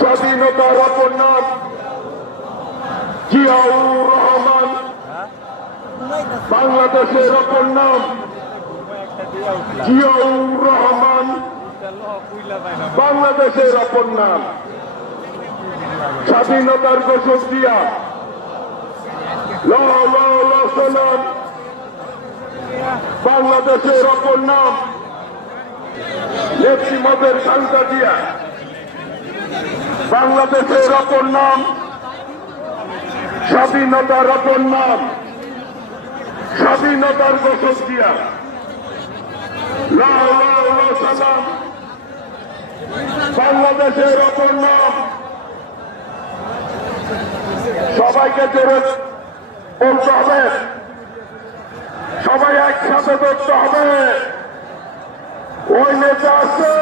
স্বাধীনতার অপর নাম জিয়াউর রহমান, বাংলাদেশের অপর নাম জিয়াউর রহমান, বাংলাদেশের অপর নাম স্বাধীনতার ঘোষক দিয়া সালাম, বাংলাদেশের অপর নাম নেত্রীমদের খালদা জিয়া, বাংলাদেশের অপর নাম স্বাধীনতার অপর নাম স্বাধীনতার ঘোষক দিয়া সালাম, বাংলাদেশের অপর নাম। সবাইকে জোরে বলতে হবে, সবাই একসাথে ধরতে হবে। ওই নেতা আছে,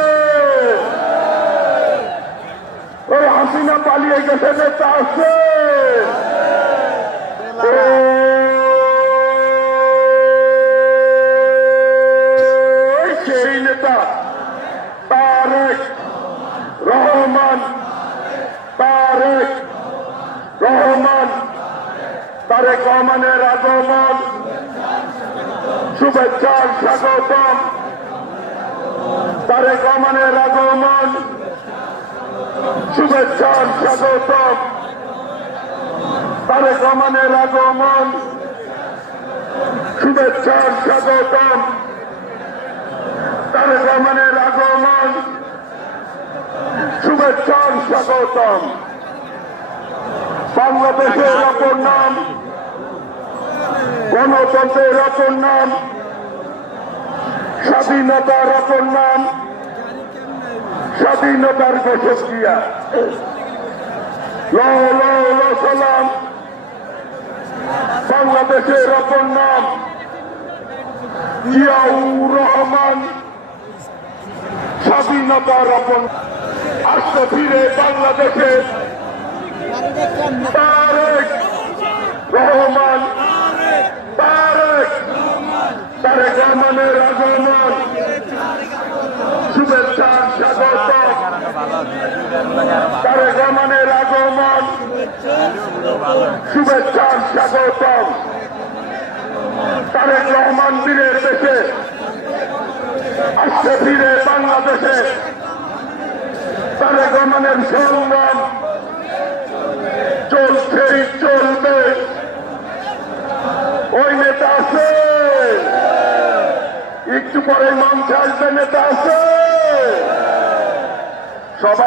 ওই হাসিনা পালিয়ে গেছে, নেতা আছে সেই নেতা তারেক রহমান, তারেক রহমান, তারেক রহমানের আগমন, শুভেচ্ছার স্বাগতম। তারেক রহমানের আগমন, শুভেচ্ছার স্বাগতম। তারেক রহমানের আগমন, শুভেচ্ছার স্বাগতম। তারেক রহমানের আগমন, শুভেচ্ছার স্বাগতম। বাংলাদেশের অপর নাম, গণতন্ত্রের অপর নাম, স্বাধীনতার অপর নাম, স্বাধীনতার ঘোষক দিয়া সালাম, বাংলাদেশের অপর নাম জিয়াউর রহমান, স্বাধীনতার অপর। আসতে ফিরে বাংলাদেশে তারেক রহমান, তারেক রহমানের আগমন, শুভেচ্ছার স্বাগতম। তারেক রহমানের আগমন, শুভেচ্ছার স্বাগতম। তারেক রহমান বীরের দেশে আসতে ফিরে বাংলাদেশে তারেক রহমানের সংগ্রাম চলছেই চলবে। ওই নেতা আছে, একটু পরে মঞ্চে আসবে, নেতা আছে সবাই।